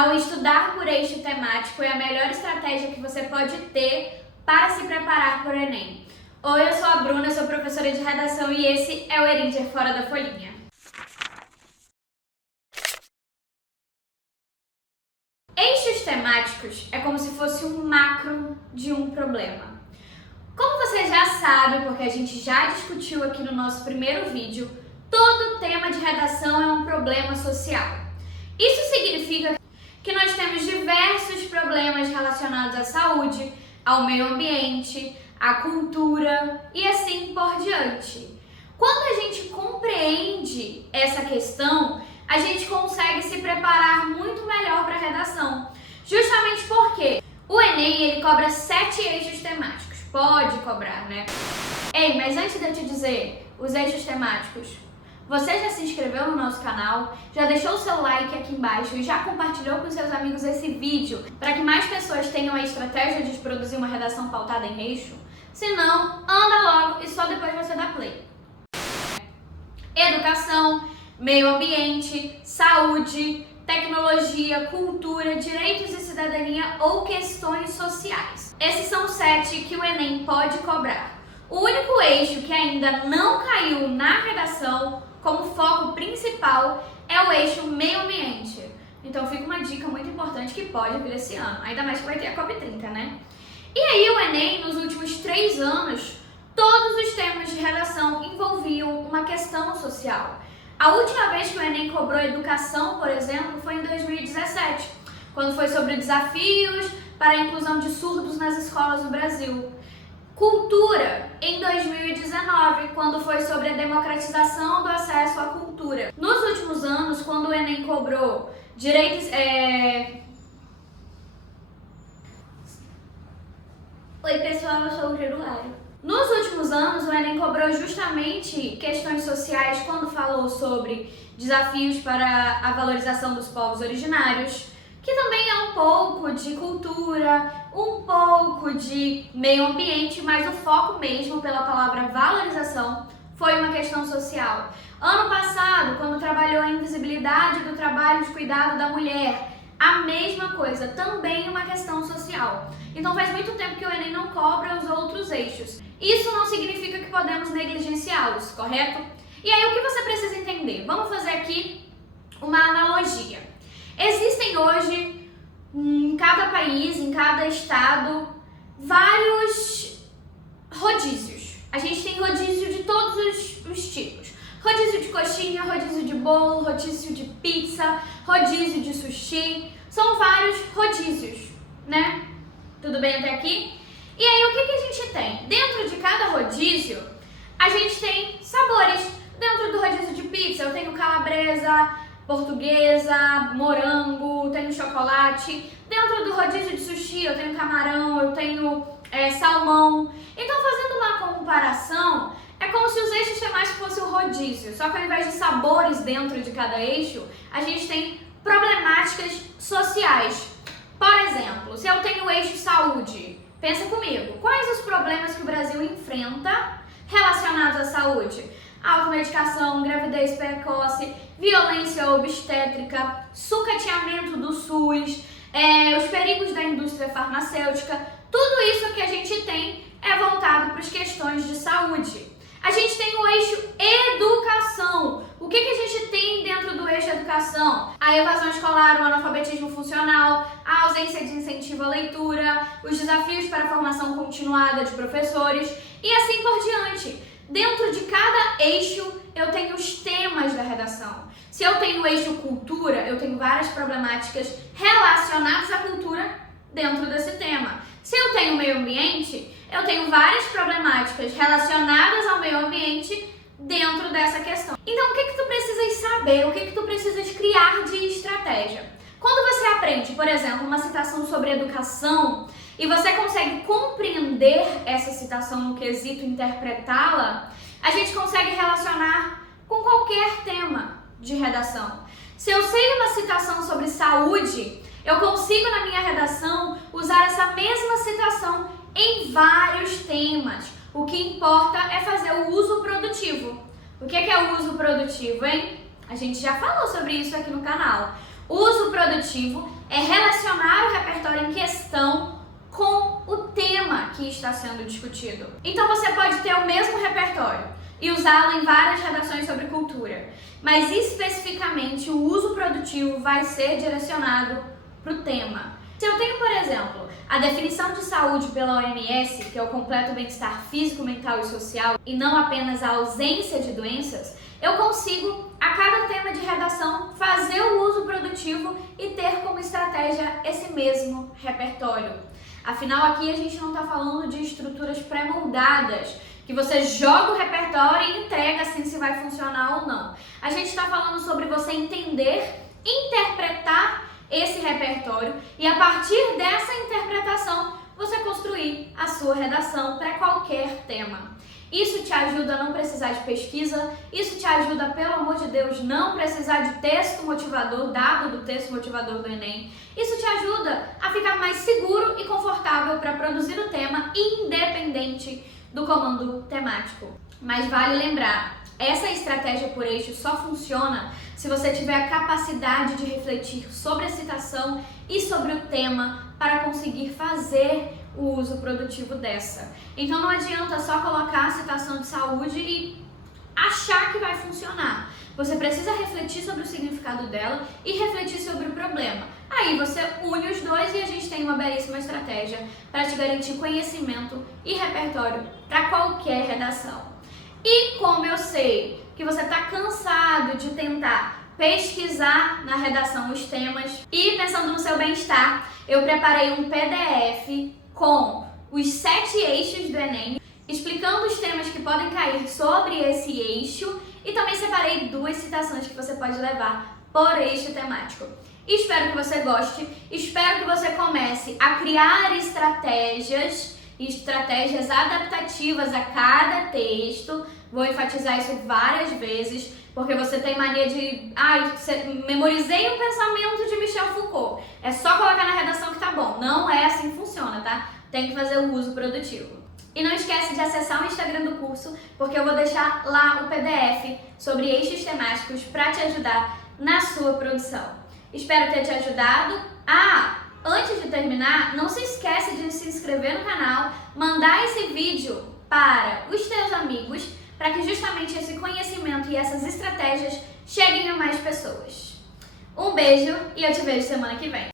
canal, estudar por eixo temático é a melhor estratégia que você pode ter para se preparar para o Enem. Oi, eu sou a Bruna, sou professora de redação e esse é o Eringer Fora da Folhinha. Eixos temáticos é como se fosse um macro de um problema. Como você já sabe, porque a gente já discutiu aqui no nosso primeiro vídeo, todo tema de redação é um problema social. Isso significa que nós temos diversos problemas relacionados à saúde, ao meio ambiente, à cultura e assim por diante. Quando a gente compreende essa questão, a gente consegue se preparar muito melhor para a redação. Justamente porque o Enem ele cobra 7 eixos temáticos. Pode cobrar, né? Ei, mas antes de eu te dizer os eixos temáticos, você já se inscreveu no nosso canal? Já deixou o seu like aqui embaixo e já compartilhou com seus amigos esse vídeo para que mais pessoas tenham a estratégia de produzir uma redação pautada em eixo? Se não, anda logo e só depois você dá play. Educação, meio ambiente, saúde, tecnologia, cultura, direitos e cidadania ou questões sociais. Esses são 7 que o Enem pode cobrar. O único eixo que ainda não caiu na redação como foco principal é o eixo meio ambiente. Então fica uma dica muito importante que pode vir esse ano, ainda mais que vai ter a COP30, né? E aí o Enem, nos últimos 3 anos, todos os temas de redação envolviam uma questão social. A última vez que o Enem cobrou educação, por exemplo, foi em 2017, quando foi sobre desafios para a inclusão de surdos nas escolas do Brasil. Cultura, em 2019, quando foi sobre a democratização do acesso à cultura. Nos últimos anos, quando o Enem cobrou direitos... Oi pessoal, eu sou o Januário. Nos últimos anos, o Enem cobrou justamente questões sociais quando falou sobre desafios para a valorização dos povos originários, que também é um pouco de cultura, um pouco de meio ambiente, mas o foco mesmo pela palavra valorização foi uma questão social. Ano passado, quando trabalhou a invisibilidade do trabalho de cuidado da mulher, a mesma coisa, também uma questão social. Então faz muito tempo que o Enem não cobra os outros eixos. Isso não significa que podemos negligenciá-los, correto? E aí o que você precisa entender? Vamos fazer aqui uma analogia. Existem hoje, em cada país, em cada estado, vários rodízios. A gente tem rodízio de todos os tipos. Rodízio de coxinha, rodízio de bolo, rodízio de pizza, rodízio de sushi. São vários rodízios, né? Tudo bem até aqui? E aí o que a gente tem? Dentro de cada rodízio, a gente tem sabores. Dentro do rodízio de pizza, eu tenho calabresa, portuguesa, morango, tenho chocolate. Dentro do rodízio de sushi, eu tenho camarão, eu tenho salmão. Então, fazendo uma comparação, é como se os eixos temáticos fossem o rodízio, só que ao invés de sabores dentro de cada eixo, a gente tem problemáticas sociais. Por exemplo, se eu tenho o eixo saúde, pensa comigo, quais os problemas que o Brasil enfrenta relacionados à saúde? Automedicação, gravidez precoce, violência obstétrica, sucateamento do SUS, os perigos da indústria farmacêutica, tudo isso que a gente tem é voltado para as questões de saúde. A gente tem o eixo educação. O que a gente tem dentro do eixo educação? A evasão escolar, o analfabetismo funcional, a ausência de incentivo à leitura, os desafios para a formação continuada de professores e assim por diante. Dentro de cada eixo, eu tenho os temas da redação. Se eu tenho o eixo cultura, eu tenho várias problemáticas relacionadas à cultura dentro desse tema. Se eu tenho meio ambiente, eu tenho várias problemáticas relacionadas ao meio ambiente dentro dessa questão. Então, o que tu precisas saber? O que tu precisas criar de estratégia? Quando você aprende, por exemplo, uma citação sobre educação e você consegue compreender essa citação no quesito interpretá-la, a gente consegue relacionar com qualquer tema de redação. Se eu sei uma citação sobre saúde, eu consigo na minha redação usar essa mesma citação em vários temas. O que importa é fazer o uso produtivo. O que é o uso produtivo, hein? A gente já falou sobre isso aqui no canal. Uso produtivo é relacionar o repertório em questão com o tema que está sendo discutido. Então você pode ter o mesmo repertório e usá-lo em várias redações sobre cultura, mas especificamente o uso produtivo vai ser direcionado para o tema. Se eu tenho, por exemplo, a definição de saúde pela OMS, que é o completo bem-estar físico, mental e social, e não apenas a ausência de doenças, eu consigo, a cada tema de redação, fazer o uso produtivo e ter como estratégia esse mesmo repertório. Afinal, aqui a gente não está falando de estruturas pré-moldadas, que você joga o repertório e entrega assim se vai funcionar ou não. A gente está falando sobre você entender, interpretar esse repertório e a partir dessa interpretação você construir a sua redação para qualquer tema. Isso te ajuda a não precisar de pesquisa, isso te ajuda, pelo amor de Deus, não precisar de texto motivador, dado do texto motivador do Enem. Isso te ajuda a ficar mais seguro e confortável para produzir o tema independente do comando temático. Mas vale lembrar, essa estratégia por eixo só funciona se você tiver a capacidade de refletir sobre a citação e sobre o tema para conseguir fazer o uso produtivo dessa. Então não adianta só colocar a citação de saúde e achar que vai funcionar. Você precisa refletir sobre o significado dela e refletir sobre o problema. Aí você une os dois e a gente tem uma belíssima estratégia para te garantir conhecimento e repertório para qualquer redação. E como eu sei que você está cansado de tentar pesquisar na redação os temas e pensando no seu bem-estar, eu preparei um PDF com os 7 eixos do Enem, explicando os temas que podem cair sobre esse eixo e também separei 2 citações que você pode levar por eixo temático. Espero que você goste, espero que você comece a criar estratégias adaptativas a cada texto. Vou enfatizar isso várias vezes, porque você tem mania de... memorizei o pensamento de Michel Foucault. É só colocar na redação que tá bom. Não é assim que funciona, tá? Tem que fazer o uso produtivo. E não esquece de acessar o Instagram do curso, porque eu vou deixar lá o PDF sobre eixos temáticos para te ajudar na sua produção. Espero ter te ajudado. Antes de terminar, não se esquece de se inscrever no canal, mandar esse vídeo para os teus amigos, para que justamente esse conhecimento e essas estratégias cheguem a mais pessoas. Um beijo e eu te vejo semana que vem.